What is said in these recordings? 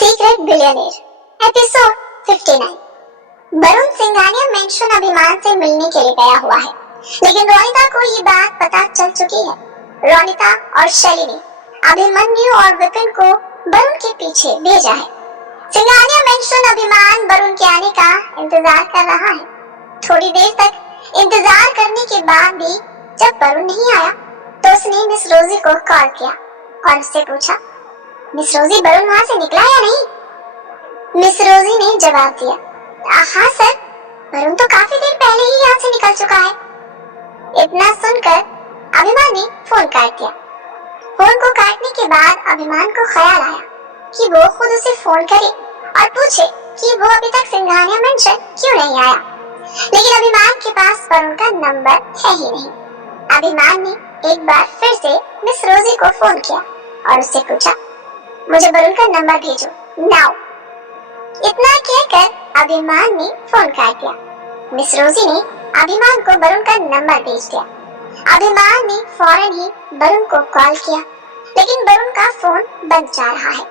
Secret billionaire episode 59। Varun Singhania mention अभिमान से मिलने के लिए गया हुआ है, लेकिन रोनिता को ये बात पता चल चुकी है। रोनिता और शैली ने अभिमन्यु और विपिन को वरुण के पीछे भेजा है। सिंघानिया मेंशन अभिमान वरुण के आने का इंतजार कर रहा है। थोड़ी देर तक इंतजार करने के बाद भी जब वरुण नहीं आया तो उसने मिस रोजी को कॉल किया और उससे पूछा, मिस रोजी वरुण वहां से निकला या नहीं? मिस रोजी ने जवाब दिया, हाँ सर, वरुण तो काफी देर पहले ही यहाँ से निकल चुका है। इतना सुनकर अभिमान ने फोन काट दिया। फोन को काटने के बाद अभिमान को ख्याल आया कि वो खुद उसे फोन करे और पूछे कि वो अभी तक सिंघानिया मेंशन क्यों नहीं आया, लेकिन अभिमान के पास वरुण का नंबर है ही नहीं। अभिमान ने एक बार फिर से मिस रोजी को फोन किया और उससे पूछा, मुझे वरुण का नंबर भेजो नाउ। इतना कहकर अभिमान ने फोन काट दिया। मिस रोजी ने अभिमान को वरुण का नंबर भेज दिया। अभिमान ने फौरन ही वरुण को कॉल किया, लेकिन वरुण का फोन बंद जा रहा है।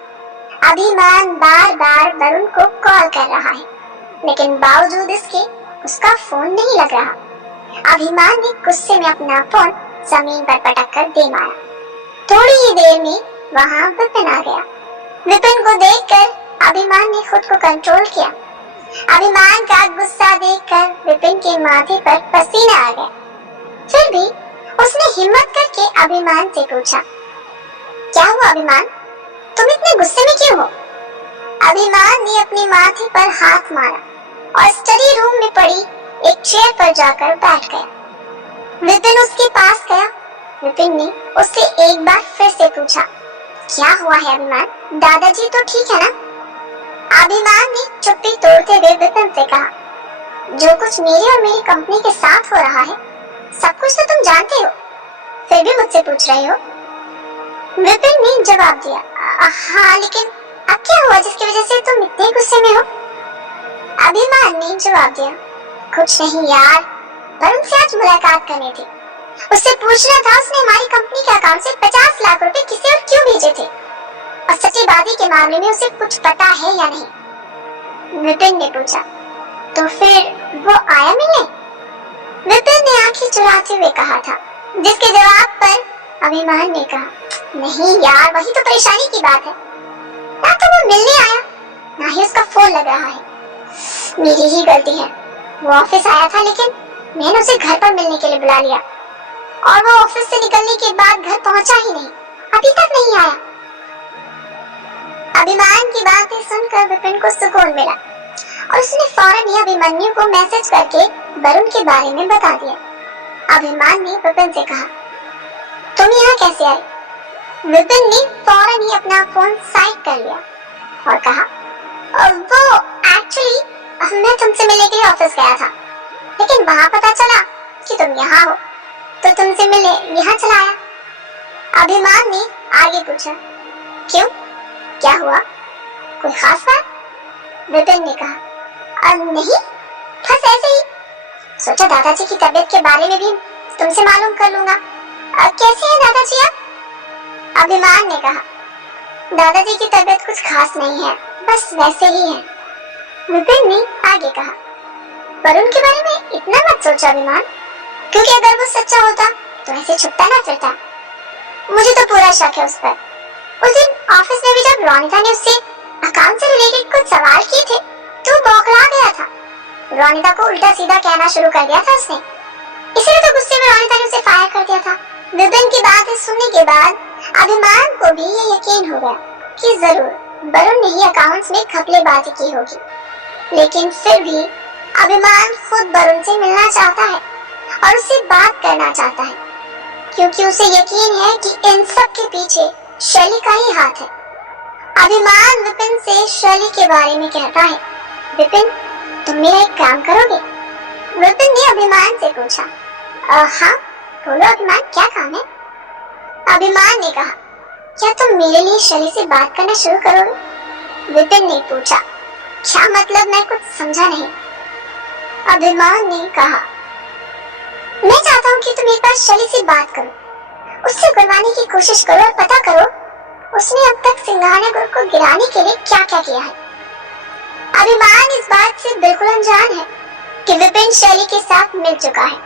अभिमान बार बार वरुण को कॉल कर रहा है, लेकिन बावजूद इसके उसका फोन नहीं लग रहा। अभिमान ने गुस्से में अपना फोन जमीन पर पटक कर दे मारा। थोड़ी ही देर में वहाँ विपिन आ गया। विपिन को देखकर अभिमान ने खुद को कंट्रोल किया। अभिमान का गुस्सा देखकर विपिन के माथे पर पसीना आ गया। फिर भी उसने हिम्मत करके अभिमान से पूछा, क्या हुआ अभिमान, तुम इतने गुस्से में क्यों हो? अभिमान ने अपने माथे पर हाथ मारा और स्टडी रूम में पड़ी एक चेयर पर जाकर बैठ गया। विपिन उसके पास गया। विपिन ने उससे एक बार फिर से पूछा, क्या हुआ है अभिमान, दादाजी तो ठीक है ना? अभिमान ने चुप्पी तोड़ते हुए विपिन से कहा, जो कुछ मेरे और मेरी कंपनी के साथ हो रहा है सब कुछ तो तुम जानते हो, फिर भी मुझसे पूछ रहे हो। विपिन ने जवाब दिया, हाँ, लेकिन अब क्या हुआ जिसकी वजह से तुम इतने गुस्से में हो? अभिमान ने जवाब दिया, कुछ नहीं यार, वरुण से आज मुलाकात करनी थी, उससे पूछना था उसने हमारी कंपनी के अकाउंट से 50 लाख रुपए किसे और क्यों भेजे थे, और सट्टेबाजी के मामले में उसे कुछ पता है या नहीं? विपिन ने पूछा, तो फिर वो आया मिलने? विपिन ने आंखें चुराते हुए कहा था, जिसके जवाब पर अभिमान ने कहा, नहीं यार, वही तो परेशानी की बात है, ना तो वो मिलने आया ना ही उसका फोन लग रहा है। मेरी ही गलती है, वो ऑफिस आया था लेकिन मैंने उसे घर पर मिलने के लिए बुला लिया और वो ऑफिस से निकलने के बाद घर पहुंचा ही नहीं, अभी तक नहीं आया। अभिमान की बातें सुनकर विपिन को सुकून मिला और उसने फौरन ही अभिमन्यु को मैसेज करके वरुण के बारे में बता दिया। अभिमान ने विपिन से कहा, तुम यहाँ कैसे आए? विपिन ने फौरन ही अपना फोन साइड कर लिया और कहा, वो एक्चुअली मैं तुमसे मिलने के लिए ऑफिस गया था, लेकिन वहाँ पता चला कि तुम यहाँ हो तो तुमसे मिलने यहाँ चला आया। अभिमान ने आगे पूछा, क्यों, क्या हुआ, कोई खास बात? विपिन ने कहा, नहीं, बस ऐसे ही, सोचा दादाजी की तबीयत के बारे में भी तुमसे मालूम कर लूंगा। कैसे हैं दादाजी आप? अभिमान ने कहा, दादाजी की तबीयत कुछ खास नहीं है, बस वैसे ही है। विपिन ने आगे कहा, वरुण के बारे में इतना मत सोचो अभिमान, क्योंकि अगर वो सच्चा होता तो ऐसे छुपता ना फिरता। मुझे तो पूरा शक है उस पर। उस दिन ऑफिस में भी जब रोनिता ने उससे अकाउंट से रिलेटेड कुछ सवाल किए थे तो वो बौखला गया था। रोनिता को उल्टा सीधा कहना शुरू कर दिया था उसने, इसलिए तो गुस्से में रोनिता ने उसे फायर कर दिया था। विपिन की बातें सुनने के बाद अभिमान को भी ये यकीन हो गया कि जरूर वरुण ने ही अकाउंट्स में घपलेबाजी की होगी, लेकिन फिर भी अभिमान खुद वरुण से मिलना चाहता है और उससे बात करना चाहता है, क्योंकि उसे यकीन है कि इन सब के पीछे शैली का ही हाथ है। अभिमान विपिन से शैली के बारे में कहता है, विपिन, तुम मेरा एक काम करोगे? विपिन ने अभिमान से पूछा, हाँ बोलो अभिमान, क्या काम है? अभिमान ने कहा, क्या तुम मेरे लिए शैली से बात करना शुरू करोगे? विपिन ने पूछा, क्या मतलब, मैं कुछ समझा नहीं। अभिमान ने कहा, मैं चाहता हूँ कि तुम एक बार शैली से बात करो, उससे बुलवाने की कोशिश करो और पता करो उसने अब तक सिंघानिया को गिराने के लिए क्या क्या किया है। अभिमान इस बात से बिल्कुल अनजान है कि विपिन शैली के साथ मिल चुका है।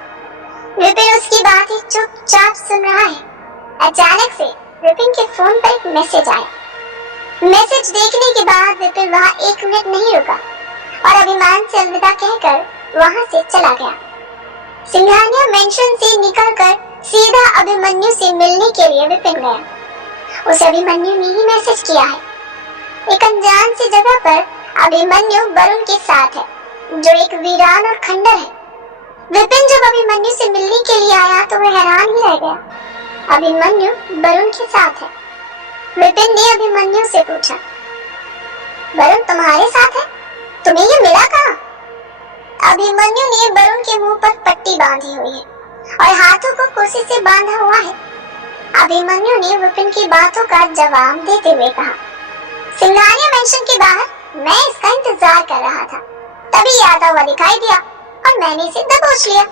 विपिन उसकी बातें चुपचाप सुन रहा है। अचानक से विपिन के फोन पर एक मैसेज आया। मैसेज देखने के बाद विपिन वहाँ 1 मिनट नहीं रुका और अभिमान से अलविदा कहकर वहाँ से चला गया। सिंघानिया मेंशन से निकलकर सीधा अभिमन्यु से मिलने के लिए विपिन गया। उसे अभिमन्यु ने ही मैसेज किया है। एक अनजान सी जगह पर अभिमन्यु वरुण के साथ है, जो एक वीरान और खंडर है। विपिन जब अभिमन्यु से मिलने के लिए आया तो वह हैरान ही रह गया। अभिमन्यु वरुण के साथ है। विपिन ने अभिमन्यु से पूछा, वरुण तुम्हारे साथ है? तुम्हें ये मिला कहाँ? अभिमन्यु ने वरुण के मुंह पर पट्टी बांधी हुई है और हाथों को कुर्सी से बांधा हुआ है। अभिमन्यु ने विपिन की बातों का जवाब देते हुए कहा, सिंघानिया मेंशन के बाहर मैं इसका इंतजार कर रहा था, तभी आता हुआ दिखाई दिया और मैंने इसे दबोच लिया।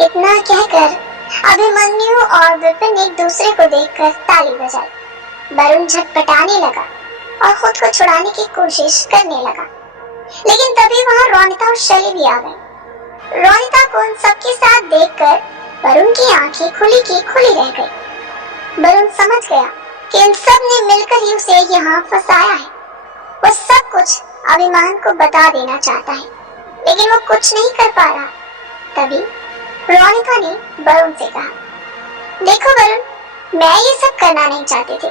इतना कहकर अभिमन्यु और विपिन एक दूसरे को देखकर ताली बजाई। वरुण झटपटाने लगा और खुद को छुड़ाने की कोशिश करने लगा, लेकिन तभी वहाँ रोनिता और शैली भी आ गई। रोनिता को उन सबके साथ देखकर वरुण की आंखें खुली की खुली रह गई। वरुण समझ गया कि इन सब ने मिलकर ही उसे यहाँ फंसाया है। वो सब कुछ अभिमान को बता देना चाहता है, लेकिन वो कुछ नहीं कर पा रहा। तभी रोनिता ने वरुण से कहा, देखो वरुण, मैं ये सब करना नहीं चाहती थी,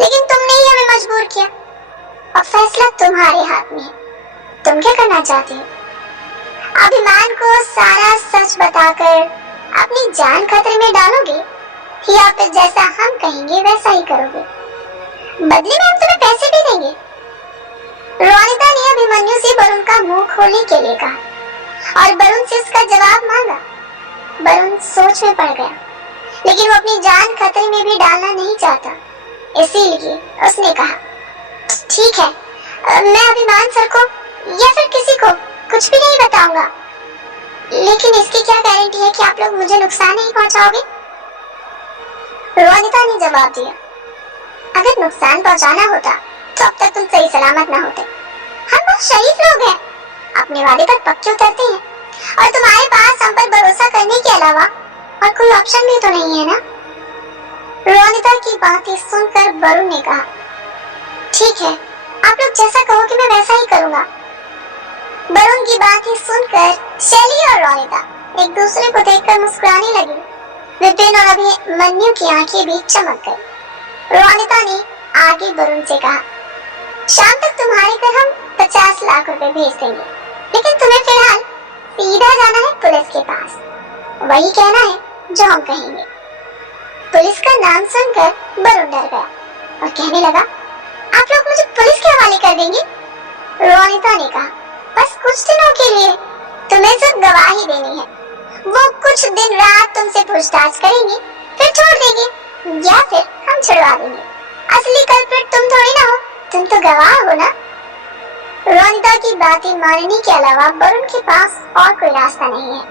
लेकिन तुमने ही हमें मजबूर किया और फैसला तुम्हारे हाथ में है। तुम क्या करना चाहती हो? अभिमान को सारा सच बताकर अपनी जान खतरे में डालोगे या फिर जैसा हम कहेंगे वैसा ही करोगे? बदले में हम तुम्हें पैसे भी देंगे। रोनिता ने अभिमन्यु से वरुण का मुंह खोलने के लिए कहा और वरुण से उसका जवाब मांगा। वरुण सोच में पड़ गया, लेकिन वो अपनी जान खतरे में भी डालना नहीं चाहता, इसीलिए उसने कहा, ठीक है, मैं अभिमान सर को या फिर किसी को कुछ भी नहीं बताऊंगा, लेकिन इसकी क्या गारंटी है कि आप लोग मुझे नुकसान नहीं पहुंचाओगे? रोनिता ने जवाब दिया, अगर नुकसान पहुंचाना होता तो अब तक तुम सही सलामत न होते। हम बहुत शरीफ लोग हैं, अपने वादे पर पक्के उतरते हैं और तुम्हारे पास हम पर भरोसा करने के अलावा और कोई ऑप्शन भी तो नहीं है ना? रोनिता की बातें सुनकर वरुण ने कहा, ठीक है, आप लोग जैसा कहोगे मैं वैसा ही करूंगा। वरुण की बातें सुनकर शैली और रोनिता एक दूसरे को देखकर मुस्कुराने लगी। विपिन और अभिमन्यु की आंखें भी चमक गई। रोनिता ने आगे वरुण से कहा, शाम तक तुम्हारे घर हम 50 लाख रुपए भेज देंगे, लेकिन तुम्हें फिलहाल सीधा जाना है पुलिस के पास, वही कहना है जो हम कहेंगे। पुलिस का नाम सुनकर वरुण डर गया और कहने लगा, आप लोग मुझे पुलिस के हवाले कर देंगे? रोनिता ने कहा, बस कुछ दिनों के लिए, तुम्हें सिर्फ गवाही देनी है। वो कुछ दिन रात तुमसे पूछताछ करेंगे, फिर छोड़ देंगे या फिर हम छुड़वा देंगे। असली कल्प्रिट तुम थोड़ी ना हो, तुम तो गवाह हो ना। रोनिता की बातें मानने के अलावा वरुण के पास और कोई रास्ता नहीं है,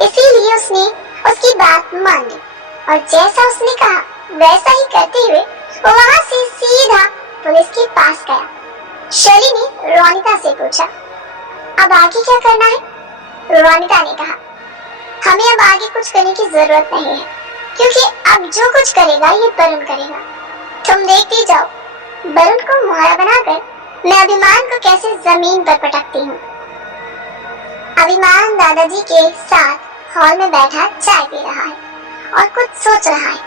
इसीलिए उसने उसकी बात मान ली और जैसा उसने कहा वैसा ही करते हुए वो वहाँ से सीधा पुलिस के पास गया। शैली ने रोनिता से पूछा, अब आगे क्या करना है? रोनिता ने कहा, हमें अब आगे कुछ करने की जरूरत नहीं है, क्योंकि अब जो कुछ करेगा ये वरुण करेगा। तुम देखते जाओ वरुण को मुहारा बनाकर मैं अभिमान को कैसे जमीन पर पटकती हूँ। अभिमान दादाजी के साथ हॉल में बैठा चाय पी रहा है और कुछ सोच रहा है।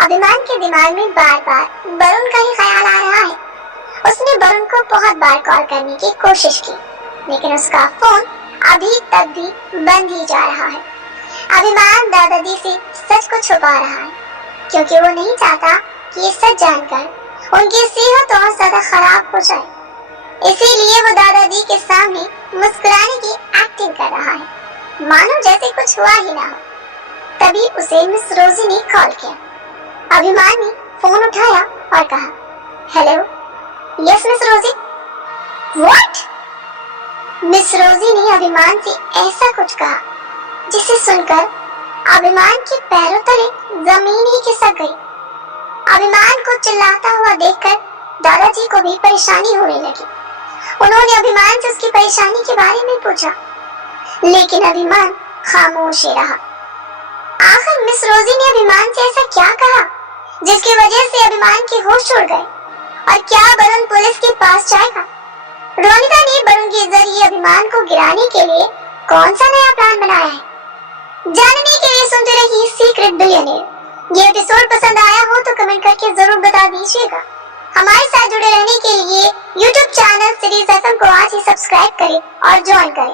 अभिमान के दिमाग में बार बार वरुण का ही ख्याल आ रहा है। उसने वरुण को बहुत बार कॉल करने की कोशिश की, लेकिन उसका फोन अभी तक भी बंद ही जा रहा है। अभिमान दादाजी से सच को छुपा रहा है, क्योंकि वो नहीं चाहता कि ये सच जानकर उनकी सेहत और ज्यादा खराब हो जाए। इसीलिए वो दादाजी के सामने मुस्कुराने की एक्टिंग कर रहा है, मानो जैसे कुछ हुआ ही ना हो। तभी उसे मिस रोजी ने कॉल किया। अभिमान ने फोन उठाया और कहा, hello, yes miss Rosie. What? Miss Rosie ने अभिमान से ऐसा कुछ कहा जिसे सुनकर अभिमान के पैरों तले जमीन ही खिसक गई। अभिमान को चिल्लाता हुआ देखकर दादाजी को भी परेशानी होने लगी। उन्होंने अभिमान से उसकी परेशानी के बारे में पूछा, लेकिन अभिमान खामोश ही रहा। आखिर मिस रोजी ने अभिमान से ऐसा क्या कहा जिसकी वजह से अभिमान के होश उड़ गए, और क्या वरुण पुलिस के पास जाएगा? रोनिता ने वरुण के जरिए अभिमान को गिराने के लिए कौन सा नया प्लान बनाया है? जानने के लिए सुनते रहिए सीक्रेट बिलियनेयर। ये एपिसोड पसंद आया हो तो कमेंट करके जरूर बता दीजिएगा। हमारे साथ जुड़े रहने के लिए YouTube चैनल सीरीज FM को आज ही सब्सक्राइब करें और ज्वाइन करें।